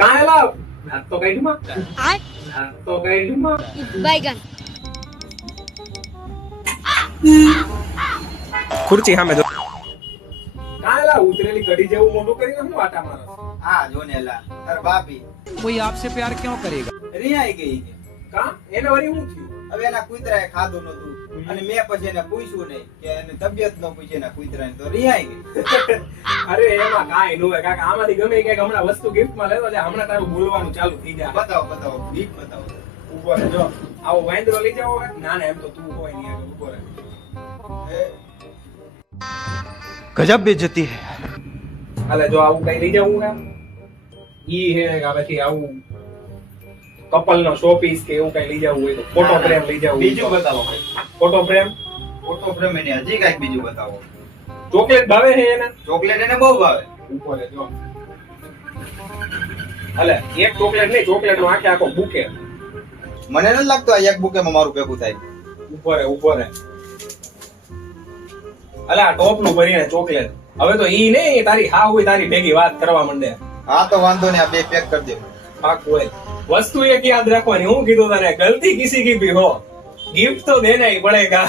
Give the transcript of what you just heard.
કાયલા હાથ તો કાઢ્યું માં હાથ તો કાઢ્યું માં बैगन ખુરચી સામે જો કાયલા ઉતરેલી કઢી જેવું મોઢું કરીને હું આટા મારો હા જો ને લા તાર ભાભી कोई आपसे प्यार क्यों करेगा? રિહાઈ ગઈ કે કા એને વળી હું થયું હવે એના કૂતરાએ ખાધું નતું અને મેં પછી એને પૂછ્યું નહીં કે એની તબિયત નો પૂછી એના કૂતરાની તો રિહાઈ ગઈ. અરે એમાં કાંઈ નો હોય કાકા આમાંથી ગમે ક્યાંક હમણાં વસ્તુ ગિફ્ટ માં લેતો જાય હમણાં તારું બોલવાનું ચાલુ થઈ જાય બતાવો બતાવો બીક બતાવો. ઉભો રહે જો આવો વાંદરો લઈ જાવ હવે ના ના એમ તો તું હોય નહીં આગળ ઉભો રહે ગજબ બેઇज्जती है હાલે જો આવું કઈ લઈ જાવું કામ ઈ હે કે પછી આવું કપલ નો શો પીસ કે એવું કઈ લઈ જાવું હોય તો ફોટો ફ્રેમ લઈ જાવું બીજું બતાવો ફોટો ફ્રેમ ફોટો ફ્રેમ એને હજી કઈક બીજું બતાવો. ચોકલેટ ભાવે છે એને ચોકલેટ એને બહુ ભાવે. ઉપર જો હાલે એક ચોકલેટ નહીં ચોકલેટ નો આખો બુકે મને નથી લાગતું આ એક બુકેમાં મારું ભેગું થાય. ઉપર હાલે આ ટોપ નું ભરીને ચોકલેટ હવે તો ઈ નહીં તારી હા હોય તારી ભેગી વાત કરવા માંડે હા તો વાંધો નહીં આ બે પેક કરી દે. પાક હોય વસ્તુ એક યાદ રાખવાની હું કીધું તને ગલતી કિસી કી ભી હો गिफ्ट तो देना ही पड़ेगा